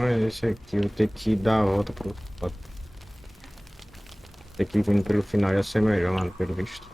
Ah, esse aqui eu tenho que dar a volta pro. Ter que ir vindo pelo final ia ser melhor, mano, pelo visto.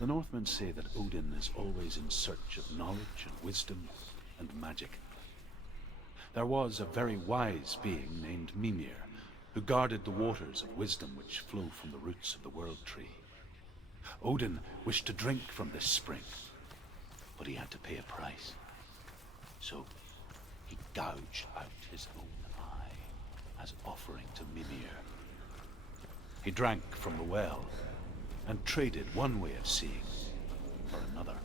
The Northmen say that Odin is always in search of knowledge and wisdom and magic. There was a very wise being named Mimir, who guarded the waters of wisdom which flow from the roots of the World Tree. Odin wished to drink from this spring, but he had to pay a price. So he gouged out his own eye as offering to Mimir. He drank from the well, and traded one way of seeing for another.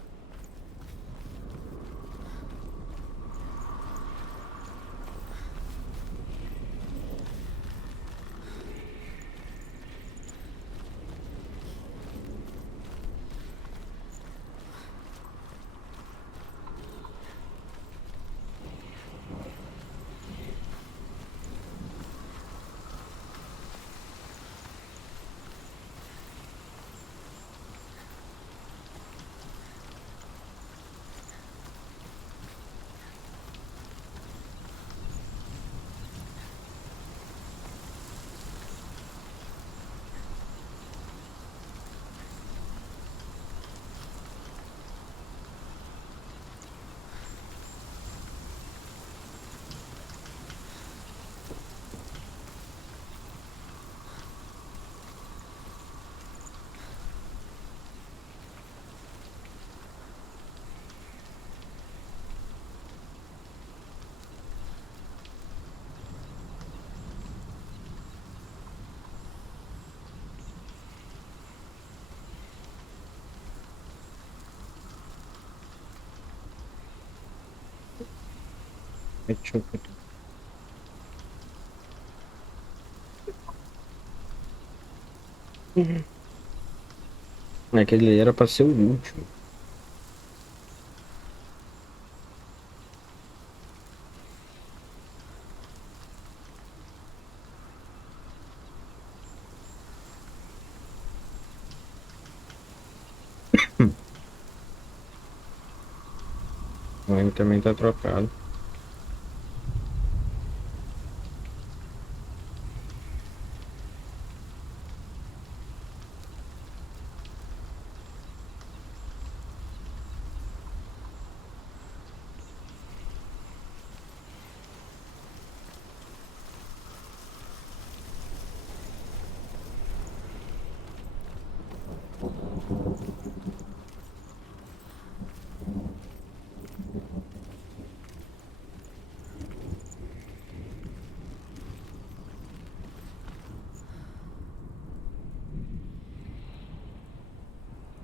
Deixa eu ver. Aquele era pra ser o último. Ele também tá trocado.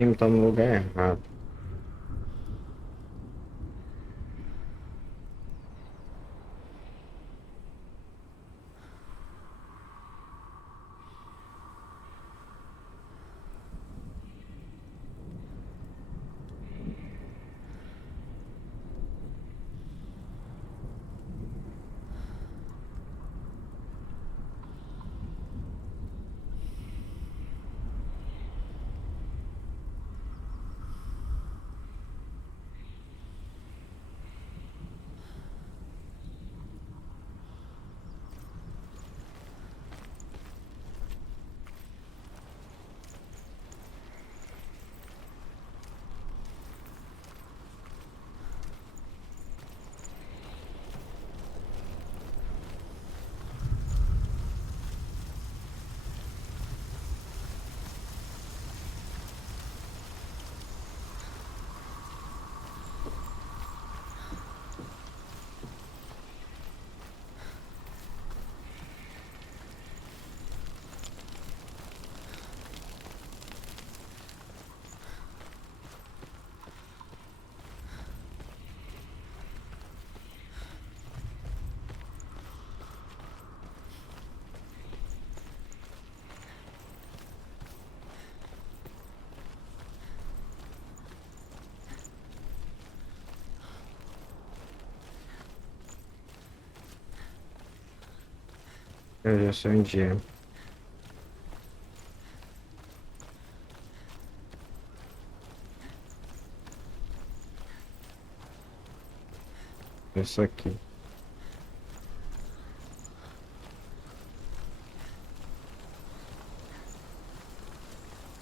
Ele tá no lugar errado. Eu já sei onde é. Essa aqui.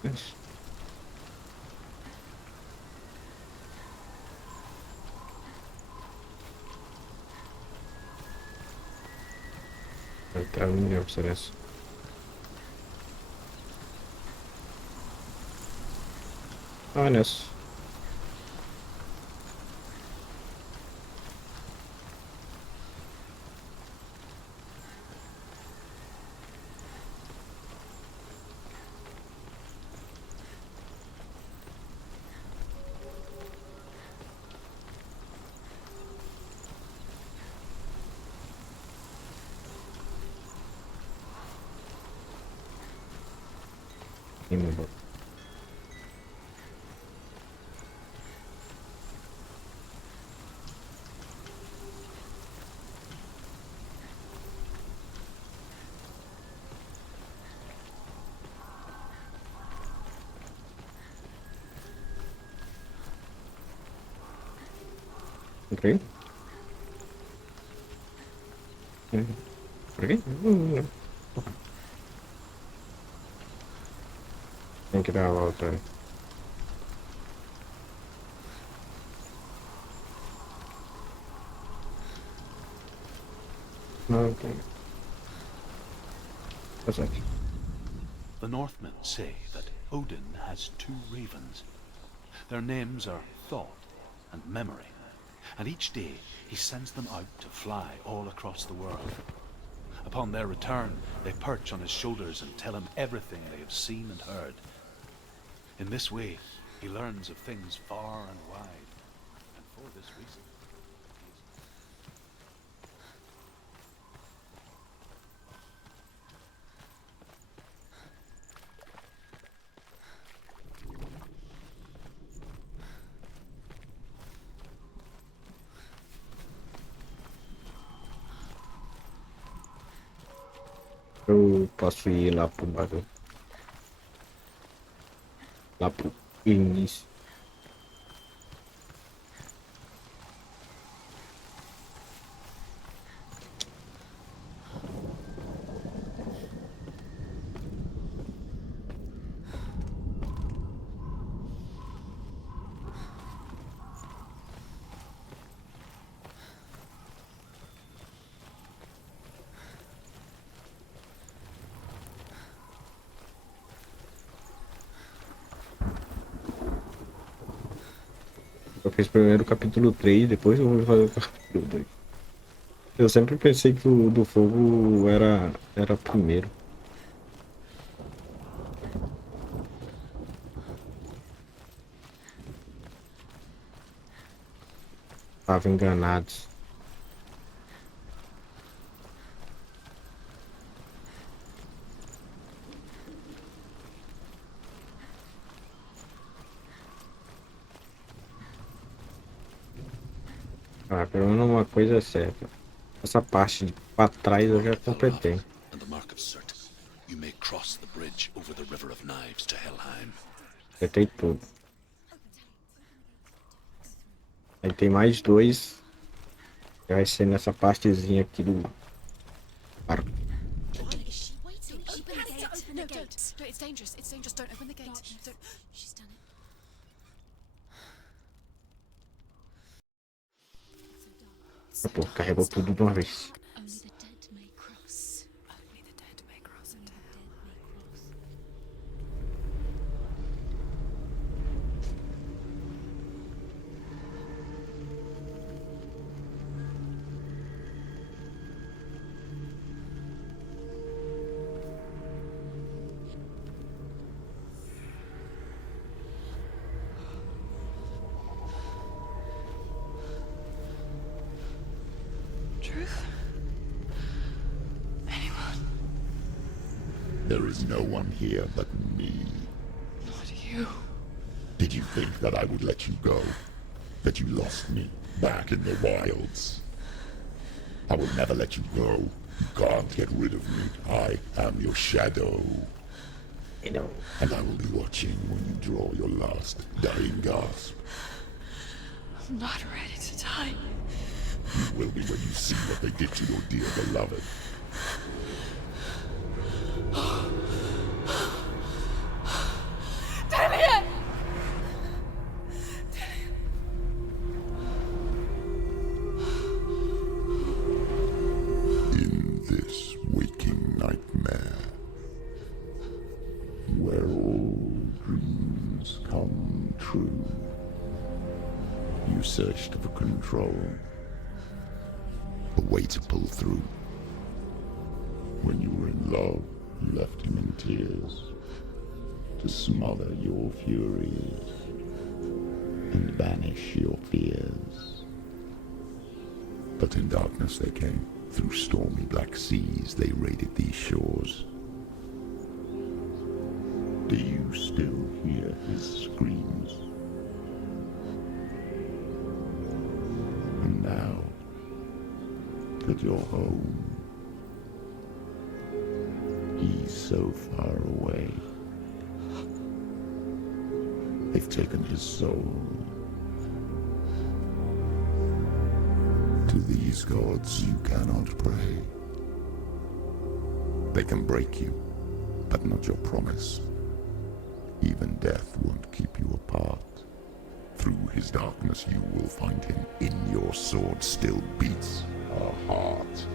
Isso. Vai entrar no meu, será isso? Ah, nessa. Por quê? Por quê? Tem que dar a volta aí. Não, tem. Passagem. The Northmen say that Odin has two ravens. Their names are Thought and Memory, and each day he sends them out to fly all across the world. Upon their return, they perch on his shoulders and tell him everything they have seen and heard. In this way, he learns of things far and wide, and for this reason... Eu posso ir lá pro bagulho. Lá pro início. Eu fiz primeiro o capítulo 3, depois eu vou fazer o capítulo 2. Eu sempre pensei que o do fogo era primeiro. estavam enganados. Ah, pelo menos uma coisa é certa. Essa parte de pra trás eu já completei. And the mark of Cert. You may cross the bridge over the River of Knives to Helheim. Completei tudo. Aí tem mais dois. Que vai ser nessa partezinha aqui do arco. No, don't. It's dangerous. It's dangerous. Don't open the gate. No, don't. She's done it. Pô, carregou tudo de uma vez. Only the dead may cross. Only the dead may cross into hell. Truth? Anyone? There is no one here but me. Not you. Did you think that I would let you go? That you lost me back in the wilds? I will never let you go. You can't get rid of me. I am your shadow. You know. And I will be watching when you draw your last dying gasp. I'm not ready to die. You will be when you see what they did to your dear beloved. Damien! In this waking nightmare, where all dreams come true, you searched for control, a way to pull through. When you were in love, you left him in tears, to smother your furies and banish your fears. But in darkness they came. Through stormy black seas they raided these shores. Do you still hear his screams? And now that you're home, he's so far away. They've taken his soul. To these gods you cannot pray. They can break you, but not your promise. Even death won't keep you apart. Through his darkness you will find him. In your sword still beats a heart.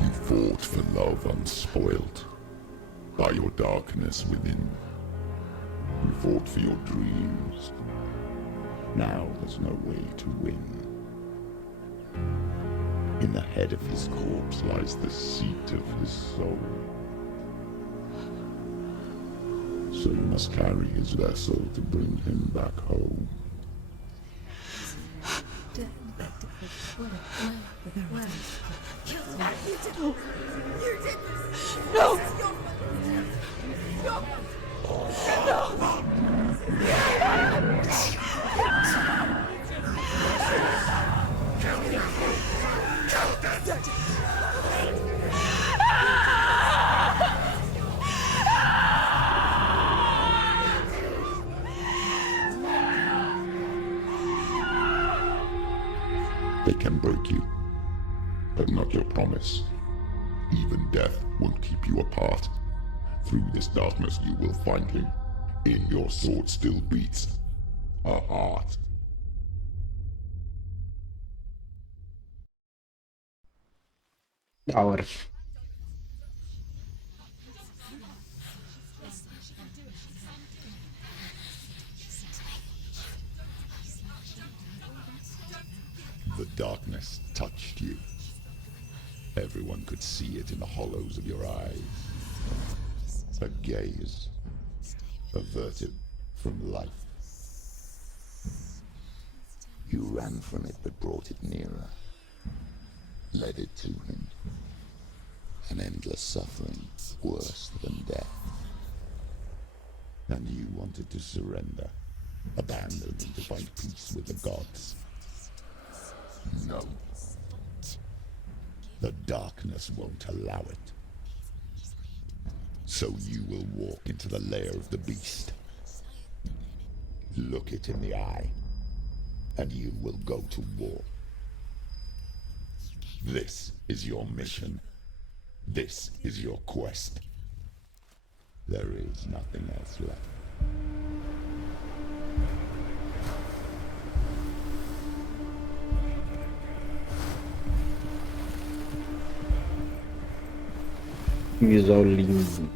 You fought for love unspoilt by your darkness within. You fought for your dreams. Now there's no way to win. In the head of his corpse lies the seat of his soul. So you must carry his vessel to bring him back home. No! They can break you, but not your promise. Even death won't keep you apart. Through this darkness you will find him. In your sword still beats a heart. Da hora. The darkness touched you. Everyone could see it in the hollows of your eyes. A gaze averted from life. You ran from it but brought it nearer. Led it to him. An endless suffering, worse than death. And you wanted to surrender, abandon and to find peace with the gods. No. The darkness won't allow it. So you will walk into the lair of the beast. Look it in the eye, and you will go to war. This is your mission. This is your quest. There is nothing else left. Visual lindo.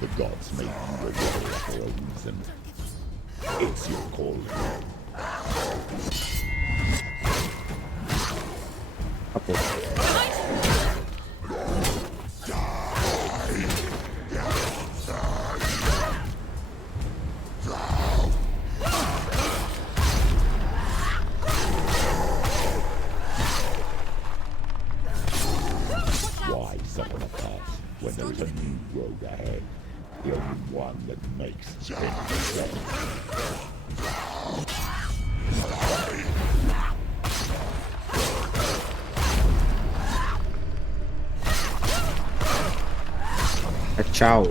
The gods made you a warrior for a reason. It's your calling. Why suffer the past when there is a new road ahead? The only one that makes sense. Tchau.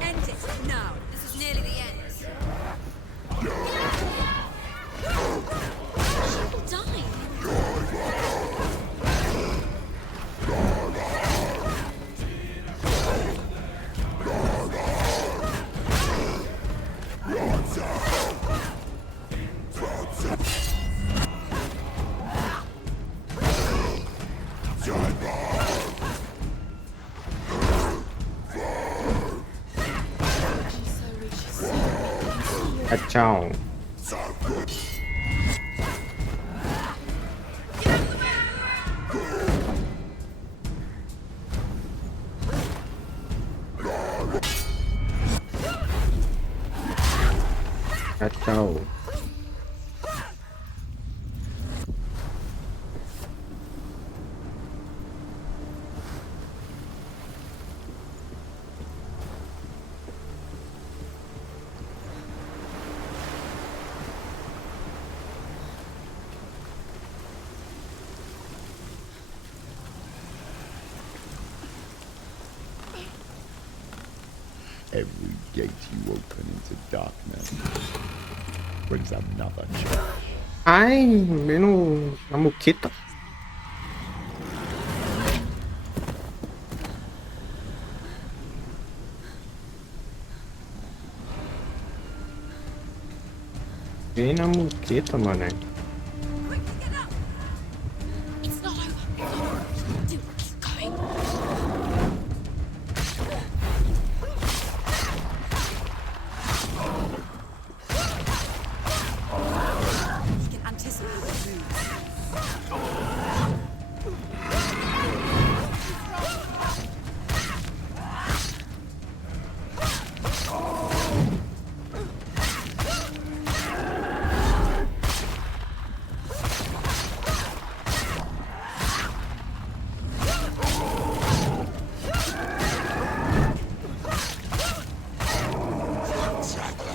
End it now. This is nearly the end. Die. Tchau. Tchau. Every gate you open into darkness brings another change. Ai, vendo na moqueta. Vem na moqueta, mané. Quick, get up. It's not over. Do keep going. You can anticipate the moves.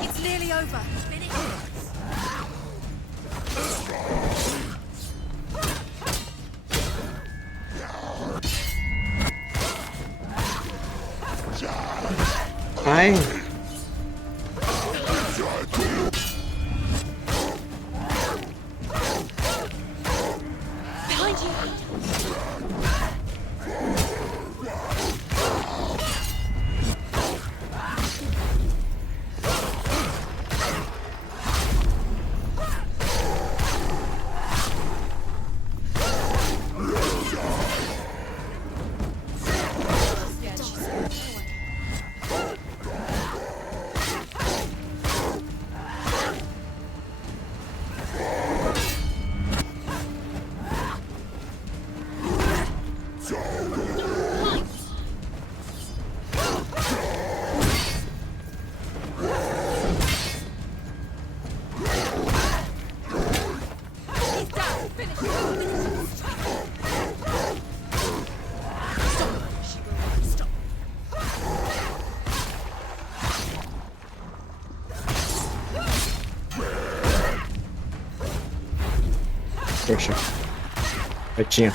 It's nearly over. Finish. Ai. Behind you. Yeah, she's He's down. Finish him. Stop. She will not stop. Poxa. Quietinha.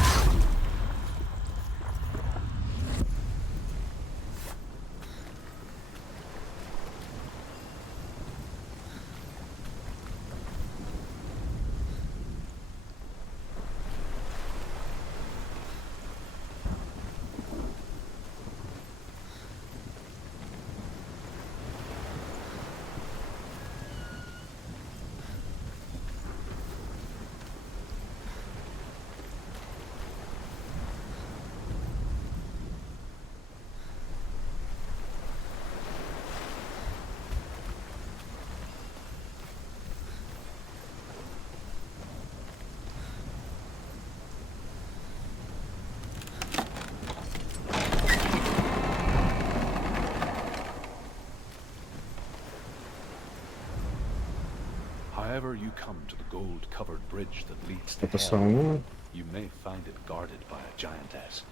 However you come to the gold-covered bridge that leads to Falta só hell, you may find it guarded by a giantess.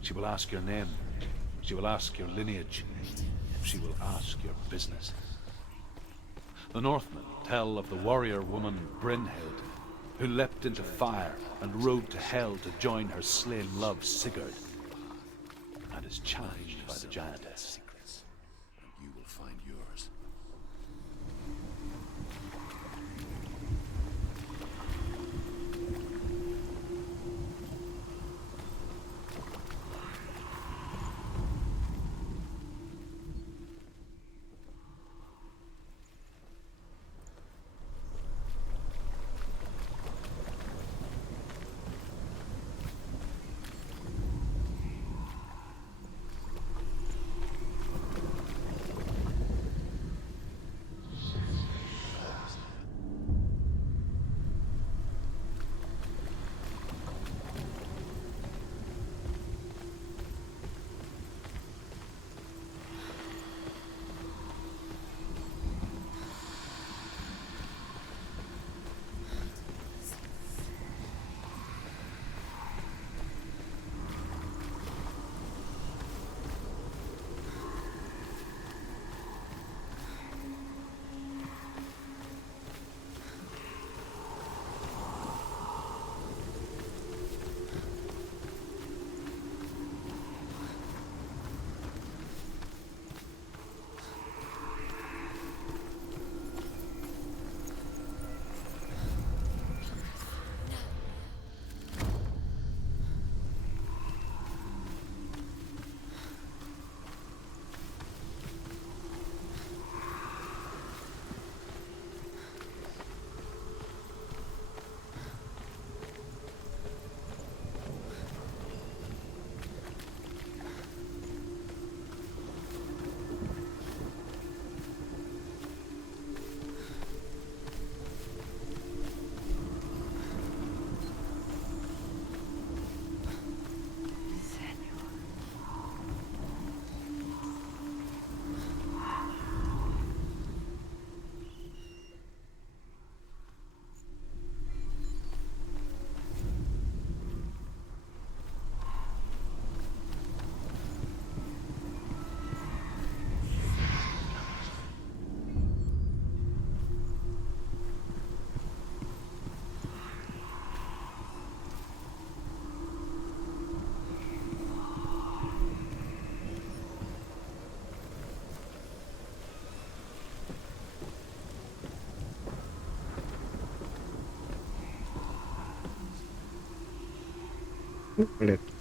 She will ask your name, she will ask your lineage, she will ask your business. The Northmen tell of the warrior woman Brynhild, who leapt into fire and rode to hell to join her slain love Sigurd, and is challenged by the giantess. You will find yours.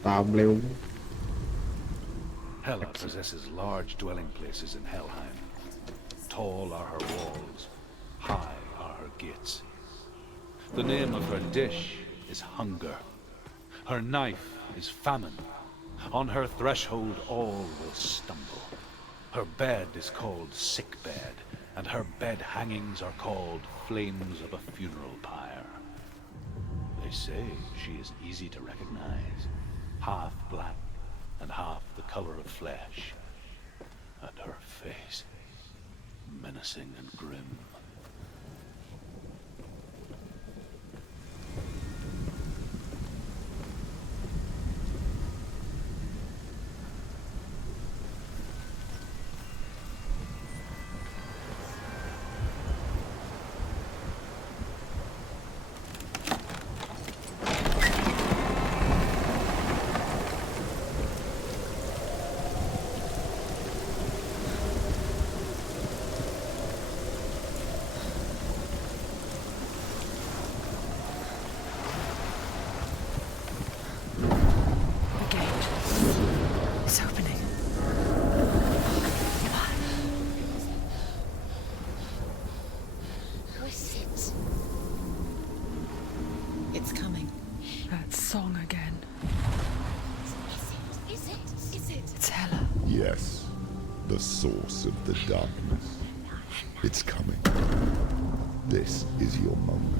Tablet. Hela possesses large dwelling places in Helheim. Tall are her walls, high are her gates. The name of her dish is hunger. Her knife is famine. On her threshold all will stumble. Her bed is called sick bed, and her bed hangings are called flames of a funeral pyre. They say she is easy to recognize. half black and half the color of flesh. And her face, menacing and grim. Song again. Is it? It's Hela. Yes, the source of the darkness. It's coming. This is your moment.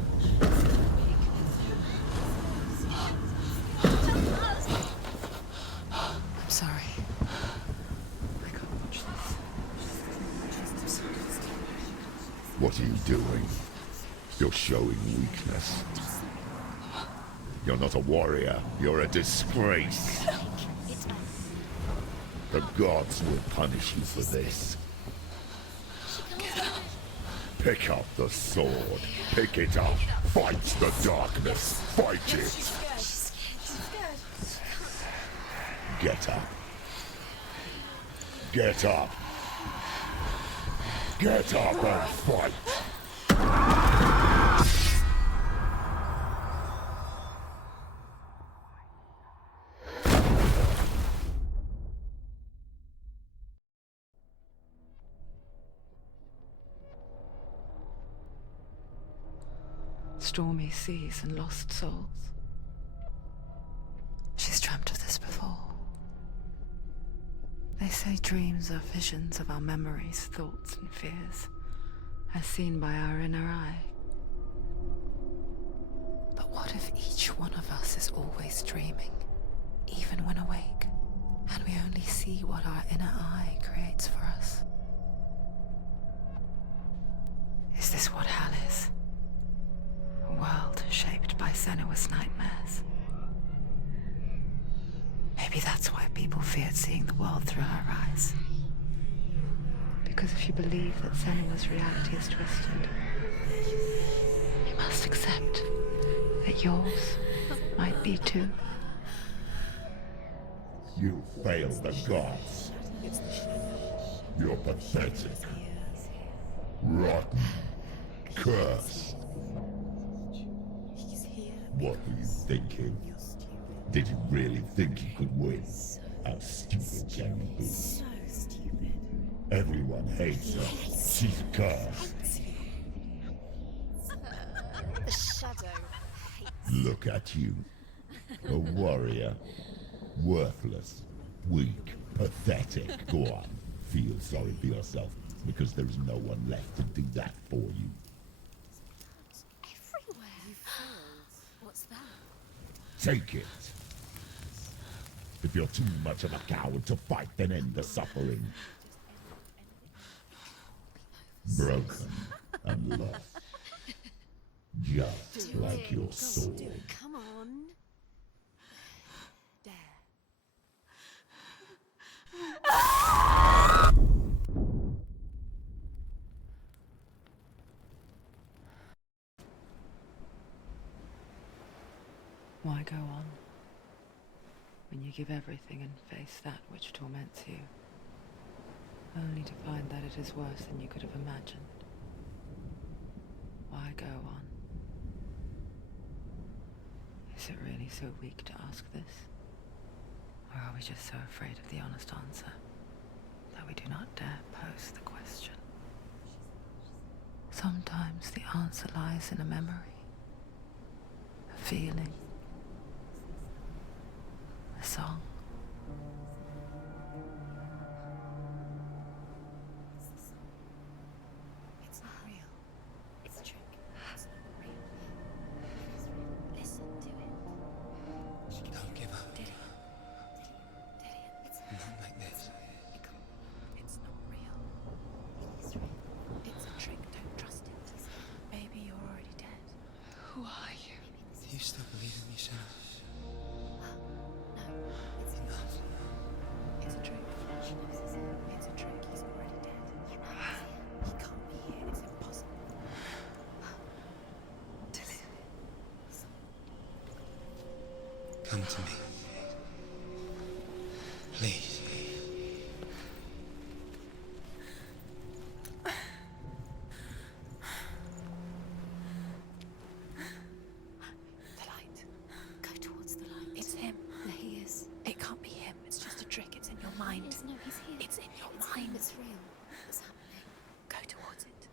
I'm sorry. I can't watch this. What are you doing? You're showing weakness. You're not a warrior. You're a disgrace. The gods will punish you for this. Pick up the sword. Pick it up. Fight the darkness. Fight it. Get up. Get up. Get up and fight. Stormy seas and lost souls. She's dreamt of this before. They say dreams are visions of our memories, thoughts and fears, as seen by our inner eye. But what if each one of us is always dreaming, even when awake, and we only see what our inner eye creates for us? Is this what hell is? A world shaped by Senua's nightmares. Maybe that's why people feared seeing the world through her eyes. Because if you believe that Senua's reality is twisted, you must accept that yours might be too. You failed the gods. You're pathetic. Rotten. Cursed. What were you thinking? Did you really think you could win? How stupid can you be? So stupid. Everyone hates her. She's cursed. The shadow hates. Look at you. A warrior. Worthless. Weak. Pathetic. Go on. Feel sorry for yourself, because there is no one left to do that for you. Everywhere. You failed. What's that? Take it. If you're too much of a coward to fight, then end the suffering. Broken and lost. Just like your sword. Come on. Dare. Why go on when you give everything and face that which torments you, only to find that it is worse than you could have imagined? Why go on? Is it really so weak to ask this? Or are we just so afraid of the honest answer that we do not dare pose the question? Sometimes the answer lies in a memory, a feeling, a song. It's not real. It's a trick. It's not real. It is real. Listen to it. Don't give up. Did it? Come to me. Please. The light. Go towards the light. It's him. There he is. It can't be him. It's just a trick. It's in your mind. Yes, no, he's here. It's in your It's mind. him. It's real. It's happening. Go towards it.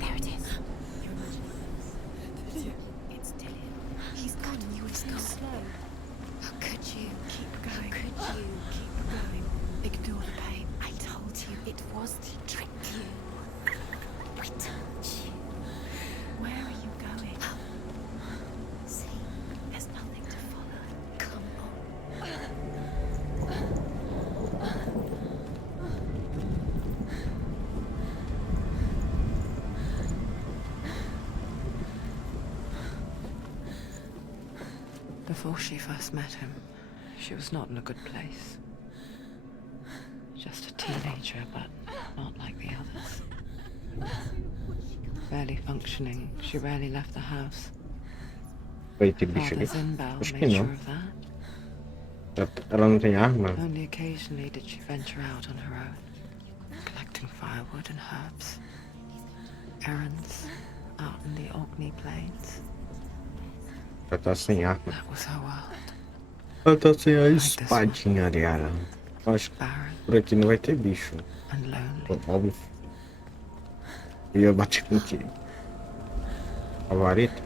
There it is. It's still him. He's gone. You were too slow. How could you? Keep going. How could you? Keep going. Ignore the pain. I told you it was to trick you. I told you. Where are you going? See, there's nothing to follow. Come on. Before she first met him, she was not in a good place. Just a teenager, but not like the others. Barely functioning, she rarely left the house. Vai ter bicho aqui? Father Zinbel Acho que made não. sure of that. Ela não tem arma? Only occasionally did she venture out on her own, collecting firewood and herbs. Errands out in the Orkney Plains. Ela tá sem arma. That was her world. Ela tá sem a espadinha dela. Acho que Barren por aqui não vai ter bicho. and lonely. Óbvio. Eu ia bater com o quê? A vareta?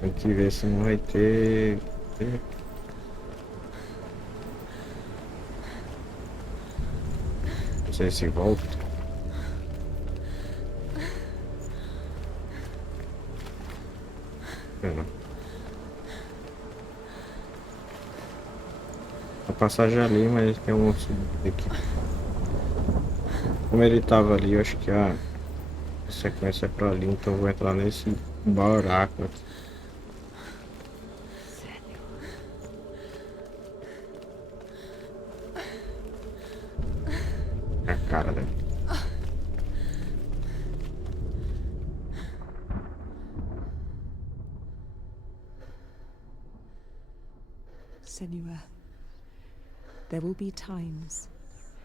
Tem que ver se não vai ter. Não sei se volta. Não. A passagem ali, mas tem um outro aqui. Como ele tava ali, eu acho que a sequência é pra ali, então eu vou entrar nesse buraco aqui. A cara dele. Senua, there will be times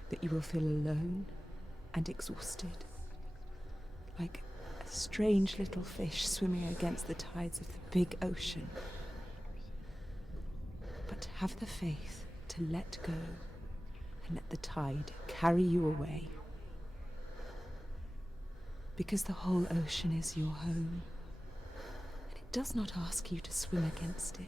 that you will feel alone and exhausted, like a strange little fish swimming against the tides of the big ocean. But have the faith to let go and let the tide carry you away. Because the whole ocean is your home, and it does not ask you to swim against it.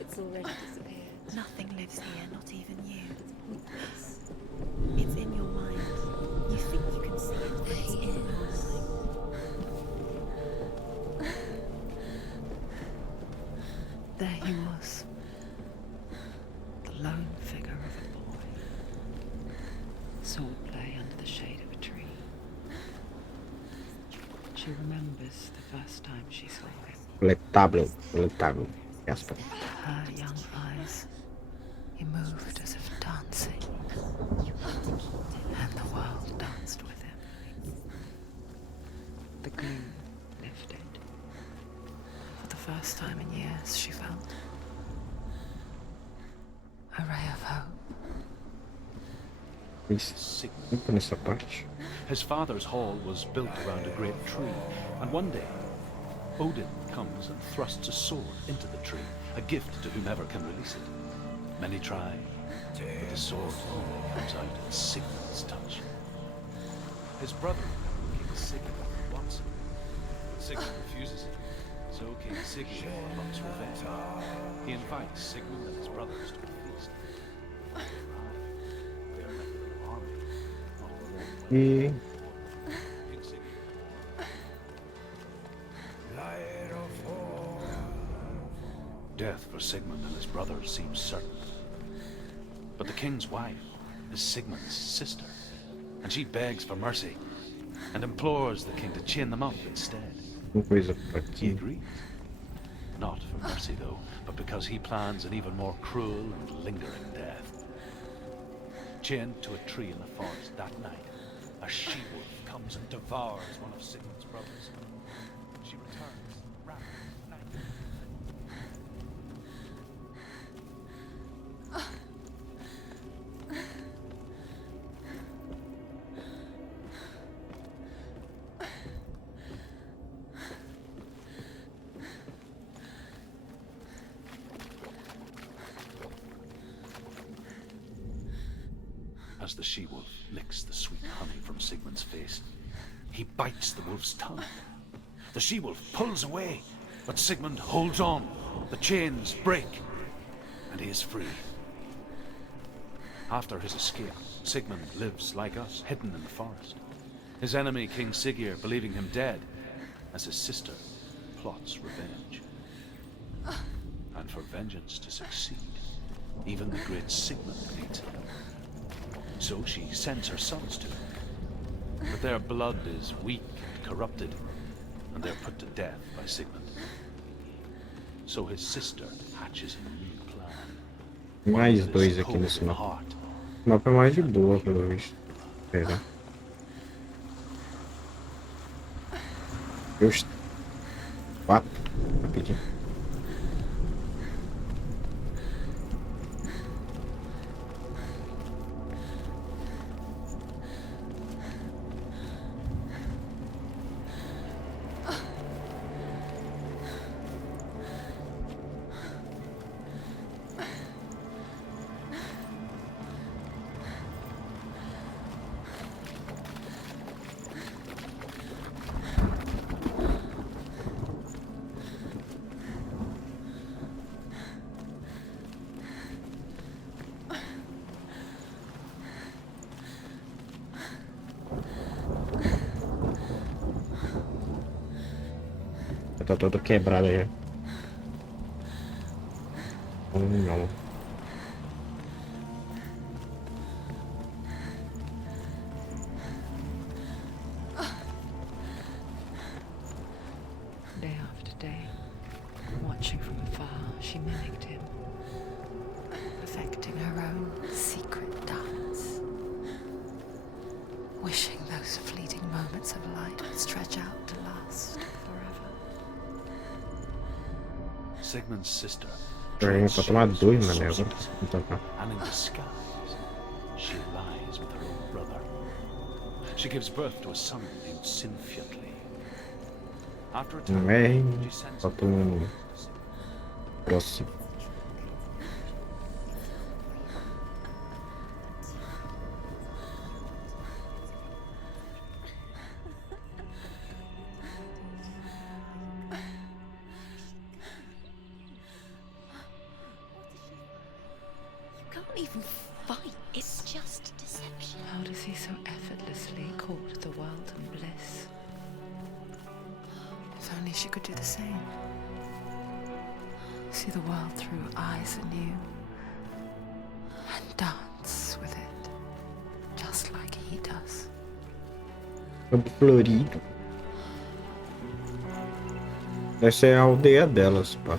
It's already disappeared. Nothing lives here, not even you. It's in your mind. You think you can see it, but it's in your mind. There he was, the lone figure of a boy. Swordplay under the shade of a tree. She remembers the first time she saw him. Coletável. Aspa. Her young eyes, He moved as if dancing, and the world danced with him. The gloom lifted. For the first time in years, she felt a ray of hope. Sempre nessa parte. His father's hall was built around a great tree, and one day, Odin comes and thrusts a sword into the tree, a gift to whomever can release it. Many try, but the sword only comes out at Sigmund's touch. His brother, King Sigurd, wants it, but Sigmund refuses it, so King Sigurd wants revenge. He invites Sigmund and his brothers to a feast. They are met with an army, not a war. E King Sigurd death for Sigmund and his brothers seems certain. But the king's wife is Sigmund's sister, and she begs for mercy and implores the king to chain them up instead. uma coisa por He aqui. agrees. Not for mercy, though, but because he plans an even more cruel and lingering death. Chained to a tree in the forest that night, a she-wolf comes and devours one of Sigmund's brothers. She returns, wrapped in night. As the she-wolf licks the sweet honey from Sigmund's face, he bites the wolf's tongue. The she-wolf pulls away, but Sigmund holds on. The chains break, and he is free. After his escape, Sigmund lives like us, hidden in the forest. His enemy, King Sigurd, believing him dead, as his sister plots revenge. And for vengeance to succeed, even the great Sigmund needs it. So she sends her sons to him. But their blood is weak and corrupted, and they're put to death by Sigmund. So his sister hatches a new plan. Mais One that dois is aqui cold nesse in mapa. heart. O mapa é mais de boa, pelo visto. Espera. Eu... 4. Rapidinho. Tá toda quebrada já. Não. Day after day, watching from afar, she mimicked him, perfecting her own secret dance, wishing those fleeting moments of light would stretch out to last forever. Sigmund's sister. Pra tomar dois, mano. Então tá. And in disguise, she lies with her own brother. She gives birth to a son named Sinfjotli. After a time, Não é. she sends Falta um próximo. You can't even fight. It's just deception. How does he so effortlessly court the world and bliss? If only she could do the same. See the world through eyes anew and dance with it, just like he does. Campo Florido. Essa é a aldeia delas, pá.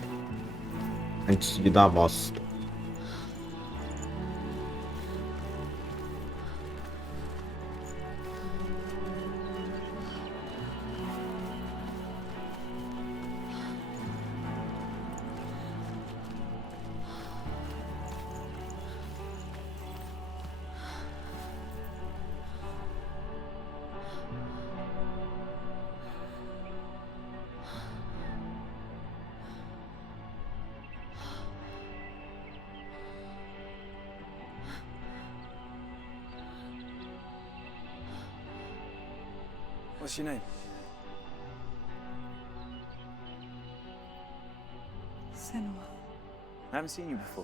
Antes de dar bosta. What's your name? Senua. I haven't seen you before.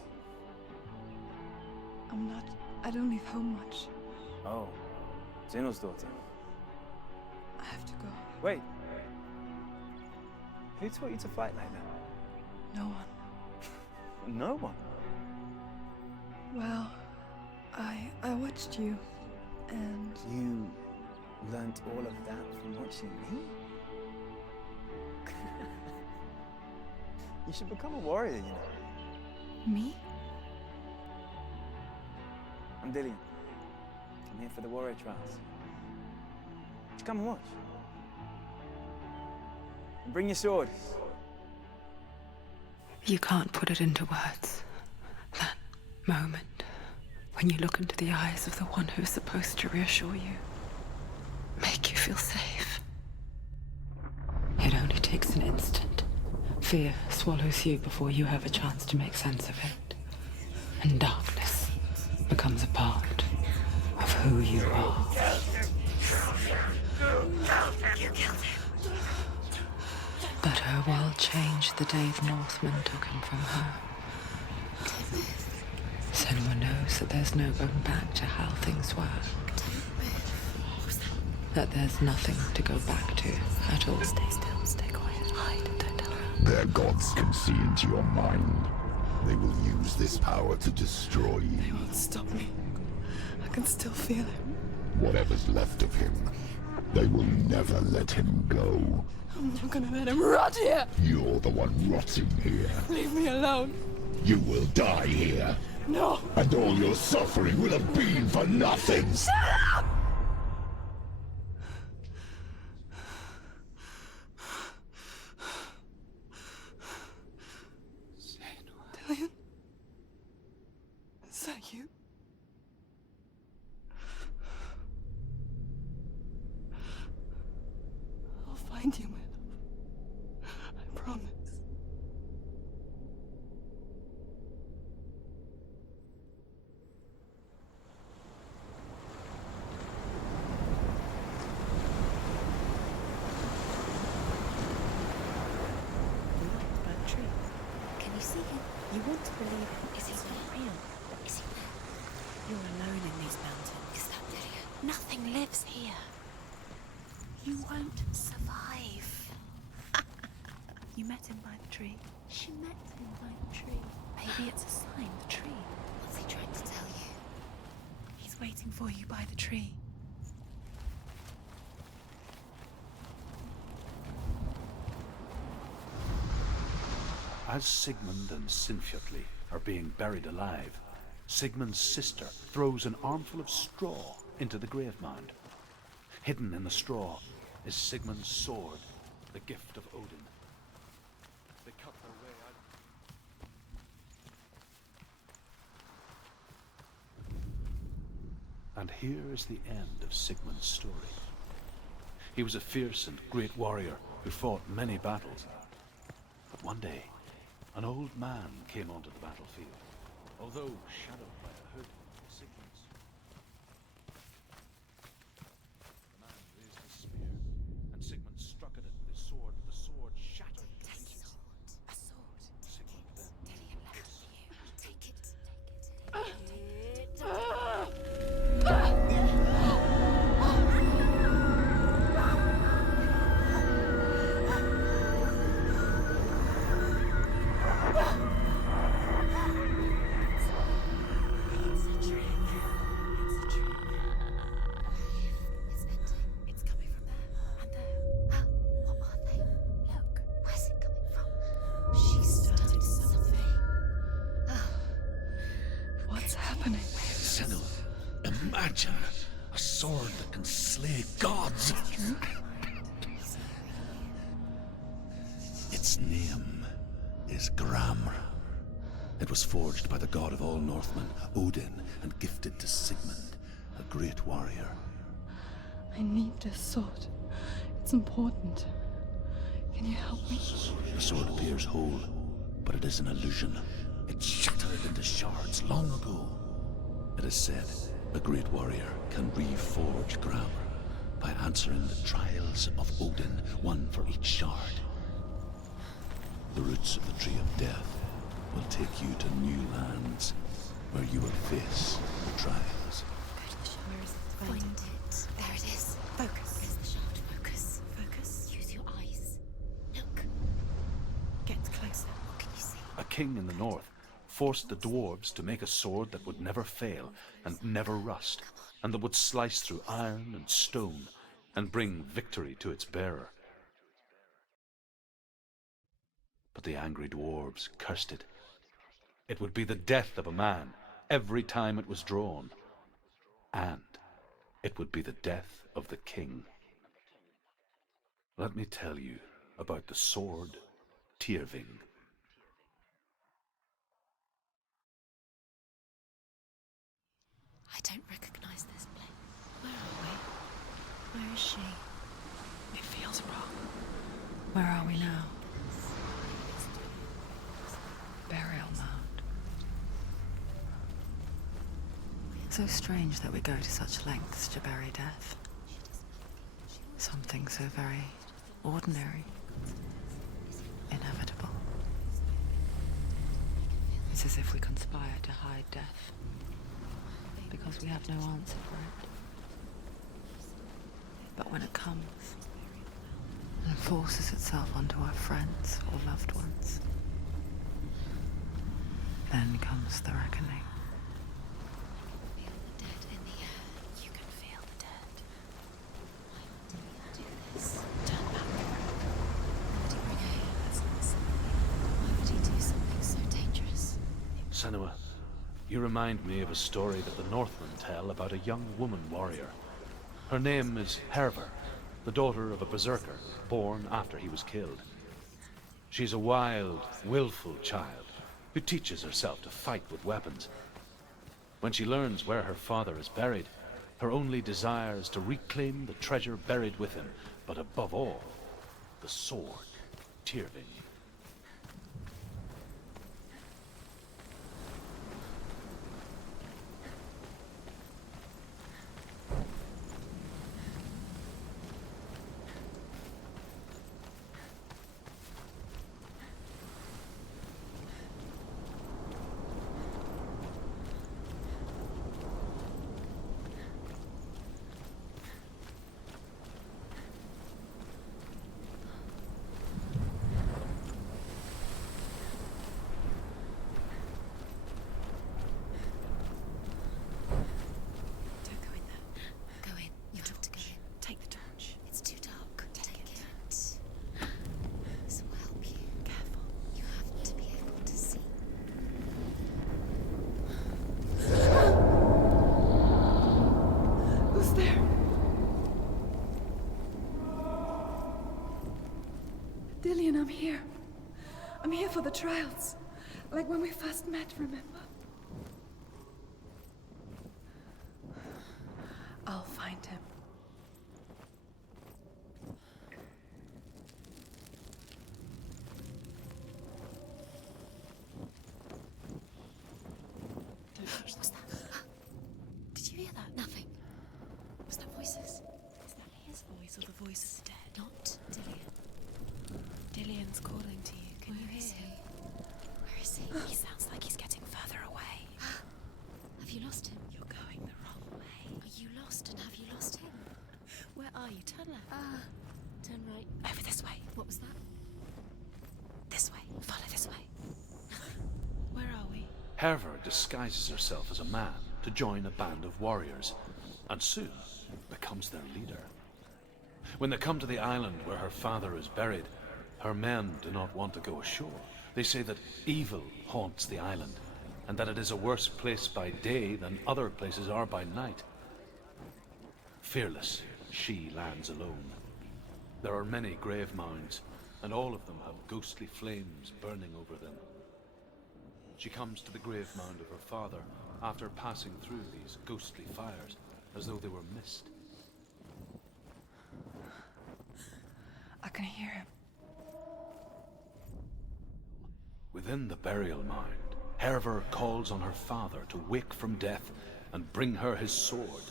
I don't leave home much. Oh, Zeno's daughter. I have to go. Wait. Who taught you to fight like that? No one. No one? Well, I watched you, and... You learnt all of that from watching me? You should become a warrior, you know. Me? I'm Dillian. I'm here for the warrior trials. Just come and watch. And bring your sword. You can't put it into words. That moment when you look into the eyes of the one who's supposed to reassure you, make you feel safe. It only takes an instant. Fear swallows you before you have a chance to make sense of it. And darkness becomes a part of who you are. You killed him. But her world changed the day the Northmen took him from her. Senua knows that there's no going back to how things were. That there's nothing to go back to at all. Stay still, stay quiet, hide, don't tell her. Their gods can see into your mind. They will use this power to destroy you. They won't stop me. I can still feel him. Whatever's left of him, they will never let him go. I'm not gonna let him rot here! You're the one rotting here. Leave me alone. You will die here. No! And all your suffering will have been for nothing. Shut up! Dillian? Is that you? I'll find you, my love. I promise. Can you see him? You want to believe him. Is he not real? Is he there? You're alone in these mountains. Is that Dillian? Nothing lives here. You won't survive. You met him by the tree. She met him by the tree. Maybe it's a sign, the tree. What's he trying to tell you? He's waiting for you by the tree. As Sigmund and Sinfjotli are being buried alive, Sigmund's sister throws an armful of straw into the grave mound. Hidden in the straw is Sigmund's sword, the gift of Odin. They cut their way out. And here is the end of Sigmund's story. He was a fierce and great warrior who fought many battles. But one day, an old man came onto the battlefield, although shadowed by a hood. Sigmund's. The man raised his spear, and Sigmund struck at it with his sword, but the sword shattered. Take it. A sword. Sigmund then Dillian left it for you. Take it. Imagine a sword that can slay gods. Its name is Gramr. It was forged by the god of all Northmen, Odin, and gifted to Sigmund, a great warrior. I need this sword. It's important. Can you help me? The sword appears whole, but it is an illusion. It shattered into shards long ago. It is said a great warrior can reforge Gramr, by answering the trials of Odin, one for each shard. The roots of the Tree of Death will take you to new lands where you will face the trials. Go to the shard. Where is it? Find it. There it is. Focus. Where's the shard? Focus. Focus. Use your eyes. Look. Get closer. What can you see? A king in the north forced the dwarves to make a sword that would never fail and never rust, and that would slice through iron and stone and bring victory to its bearer. But the angry dwarves cursed it. It would be the death of a man every time it was drawn, and it would be the death of the king. Let me tell you about the sword Tyrving. I don't recognize this place. Where are we? Where is she? It feels wrong. Where are we now? Burial mound. So strange that we go to such lengths to bury death. Something so very ordinary, inevitable. It's as if we conspire to hide death, because we have no answer for it. But when it comes and forces itself onto our friends or loved ones, then comes the reckoning. Feel the dead in the air. You can feel the dead. Why would you do this? Turn back. Why would he bring her? Why would he do something so dangerous? Senua, you remind me of a story that the Northmen tell about a young woman warrior. Her name is Hervor, the daughter of a berserker born after he was killed. She's a wild, willful child who teaches herself to fight with weapons. When she learns where her father is buried, her only desire is to reclaim the treasure buried with him, but above all, the sword, Tyrving. Don't go in there. Go in. You have to go in. Take the torch. It's too dark. Take it. This will help you. Careful. You have to be able to see. Who's there? Dillian, I'm here. I'm here for the trials. Like when we first met, remember? I'll find him. What's that? Did you hear that? Nothing. Was that voices? Is that his voice or the voice of the dead? Not Dillian. Dillian's calling to you. Can you hear him? Where is he? He sounds like he's getting further away. Have you lost him? You're going the wrong way. Are you lost, and have you lost him? Where are you? Turn left. Turn right. Over this way. What was that? This way. Follow this way. Where are we? Hervor disguises herself as a man to join a band of warriors, and soon becomes their leader. When they come to the island where her father is buried, her men do not want to go ashore. They say that evil haunts the island, and that it is a worse place by day than other places are by night. Fearless, she lands alone. There are many grave mounds, and all of them have ghostly flames burning over them. She comes to the grave mound of her father after passing through these ghostly fires, as though they were mist. I can hear him. Within the burial mound, Hervor calls on her father to wake from death and bring her his sword.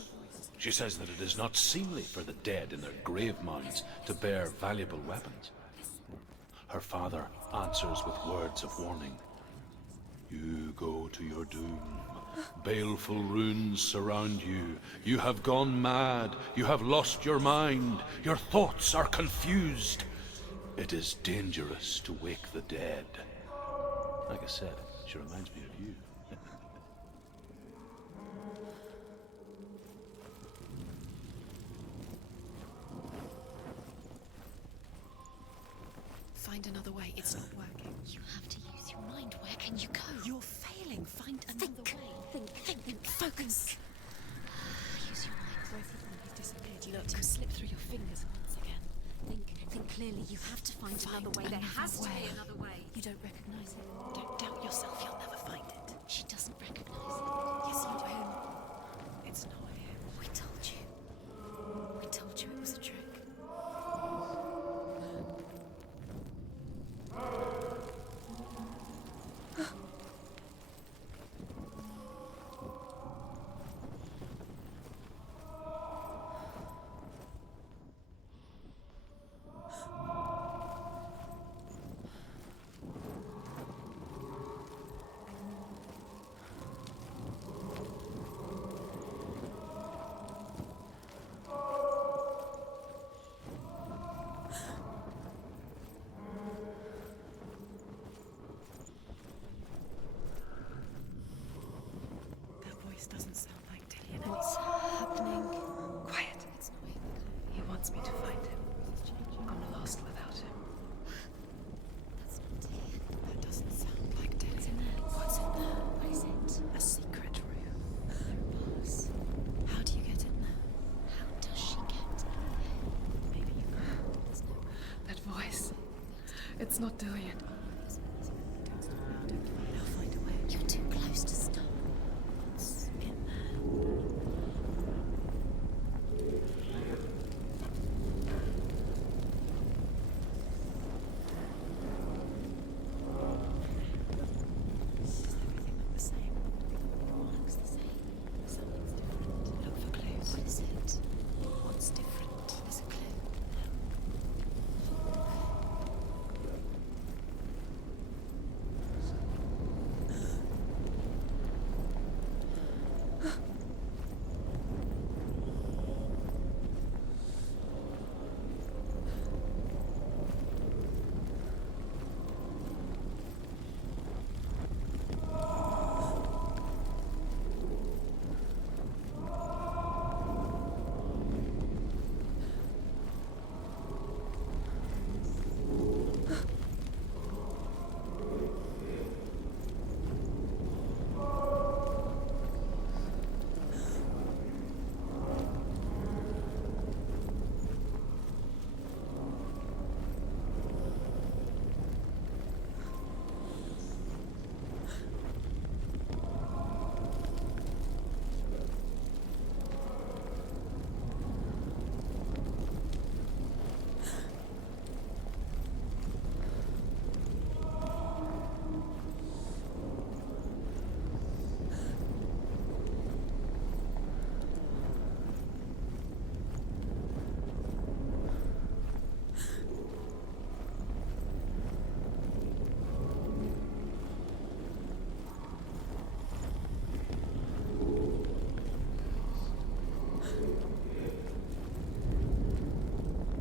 She says that it is not seemly for the dead in their grave mounds to bear valuable weapons. Her father answers with words of warning. You go to your doom. Baleful runes surround you. You have gone mad. You have lost your mind. Your thoughts are confused. It is dangerous to wake the dead. Like I said, she reminds me of you. Find another way. It's not working. You have to use your mind. Where can you go? You're failing. Find another way. Think. Focus. Use your mind. Both of them have disappeared. You let him slip through your fingers once again. Think clearly. You have to find another way. There has to be another way. You don't recognize it. Don't doubt yourself. You'll never find it. She doesn't recognize it. Yes, you do. It's not him. We told you. We told you it was a trick. Doesn't sound like Dillian. What's happening? Quiet. It's not him. He wants me to find him. I'm lost without him. That's not Dillian. That doesn't sound like What's in Dillian. there? What's in there? What is it? A secret room. There are bars. How do you get in there? How does she get in there? Maybe you can. There's no way. That voice. It's not Dillian. Don't stop now. Don't find. I'll find a way. You're too close to stop. What's in there? Is everything look the same? All looks the same. Something's different. Look for clues. What is it? What's different? There's a clue.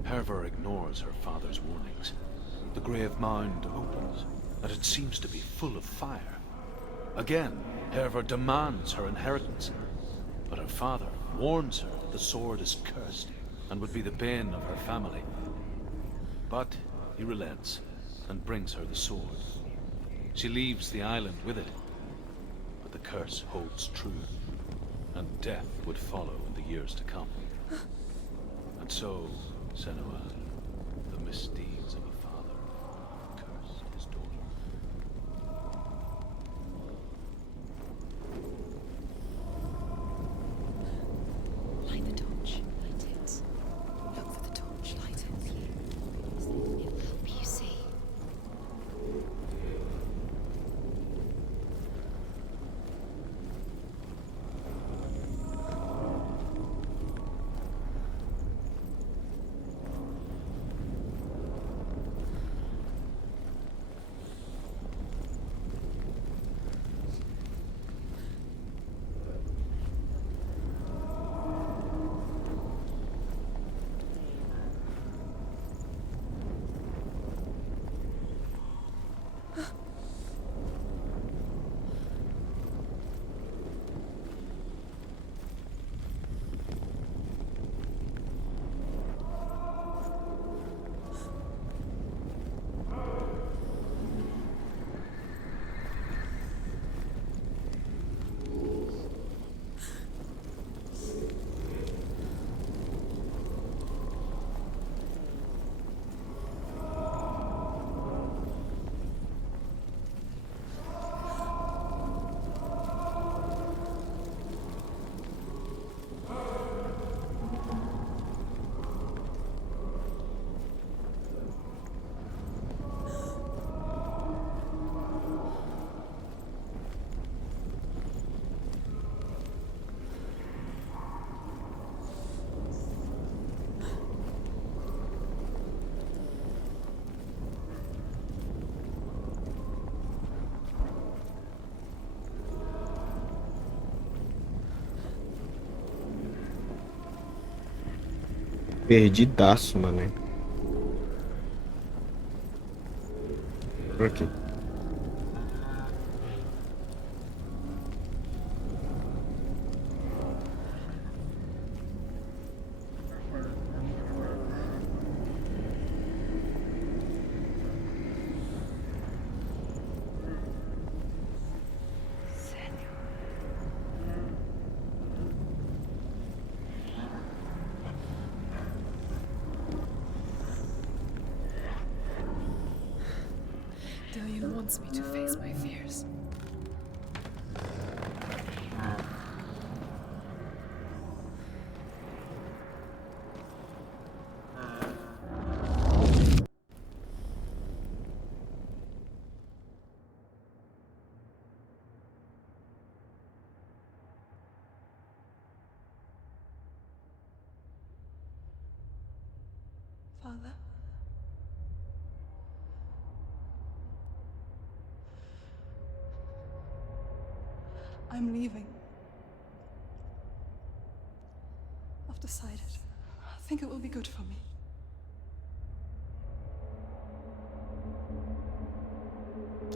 Herver ignores her father's warnings. The grave mound opens, and it seems to be full of fire. Again, Herver demands her inheritance, but her father warns her that the sword is cursed and would be the bane of her family. But he relents and brings her the sword. She leaves the island with it, but the curse holds true, and death would follow in the years to come. And so, Senua, the misdeeds of a father, cursed his daughter. Light the torch. Light it. Look for the torch. Light it. It'll help you see. Perdidaço, mano. Por aqui. Dillion wants me to face my fears. Father? I'm leaving. I've decided. I think it will be good for me.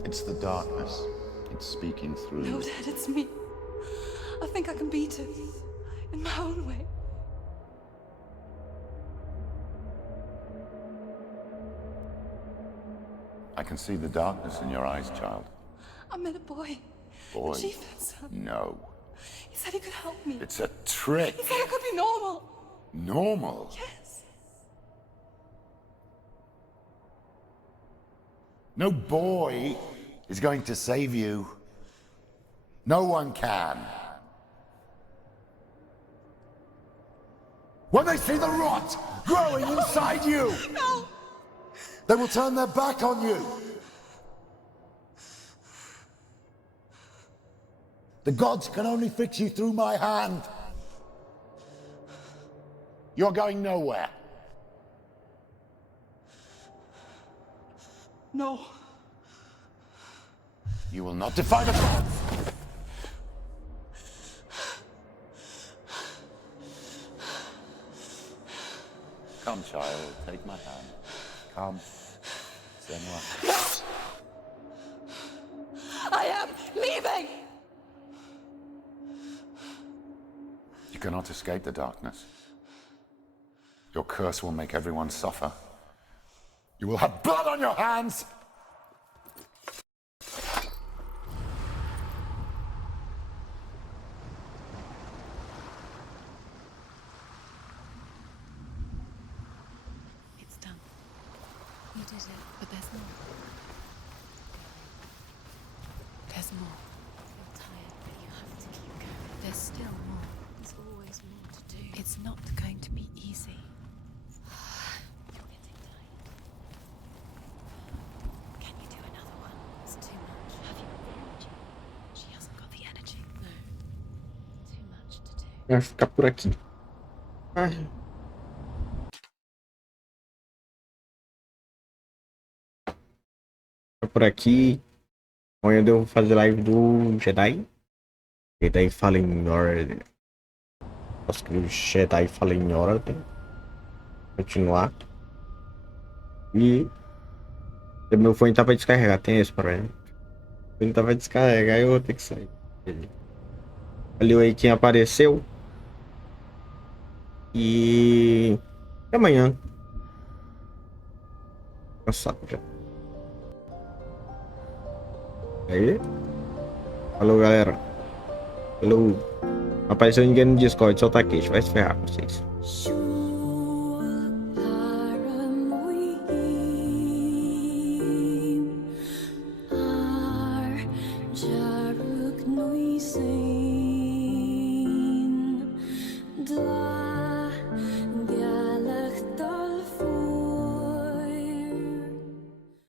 It's the darkness. It's speaking through No, you. Dad, it's me. I think I can beat it. In my own way. I can see the darkness in your eyes, child. I met a boy. Boy. The chieftain's son. No. He said he could help me. It's a trick. He said I could be normal. Normal? Yes. No boy is going to save you. No one can. When they see the rot growing inside you, No! they will turn their back on you. The gods can only fix you through my hand. You're going nowhere. No. You will not defy the gods. Come, child, take my hand. Come. Senua. I am leaving! You cannot escape the darkness. Your curse will make everyone suffer. You will have blood on your hands! It's done. You did it, but there's more. There's more. You're tired, but you have to keep going. There's still more. There's always more to do. It's not going to be easy. You're getting tired. Can you do another one? It's too much. Have you got the energy? She hasn't got the energy. No. Too much to do. Vai ficar por aqui. Ai. Fica por aqui. Amanhã eu devo fazer live do Jedi. Jedi Fallen Order. Acho que o Jedi Fallen Order. Continuar. E meu fone tá pra descarregar. Tem esse problema. O fone tá pra descarregar e eu vou ter que sair. Valeu aí quem apareceu. E até amanhã. Cansado já. Aí. Falou, galera. Falou. Não apareceu ninguém no Discord, só tá queixo. Vai se ferrar com vocês.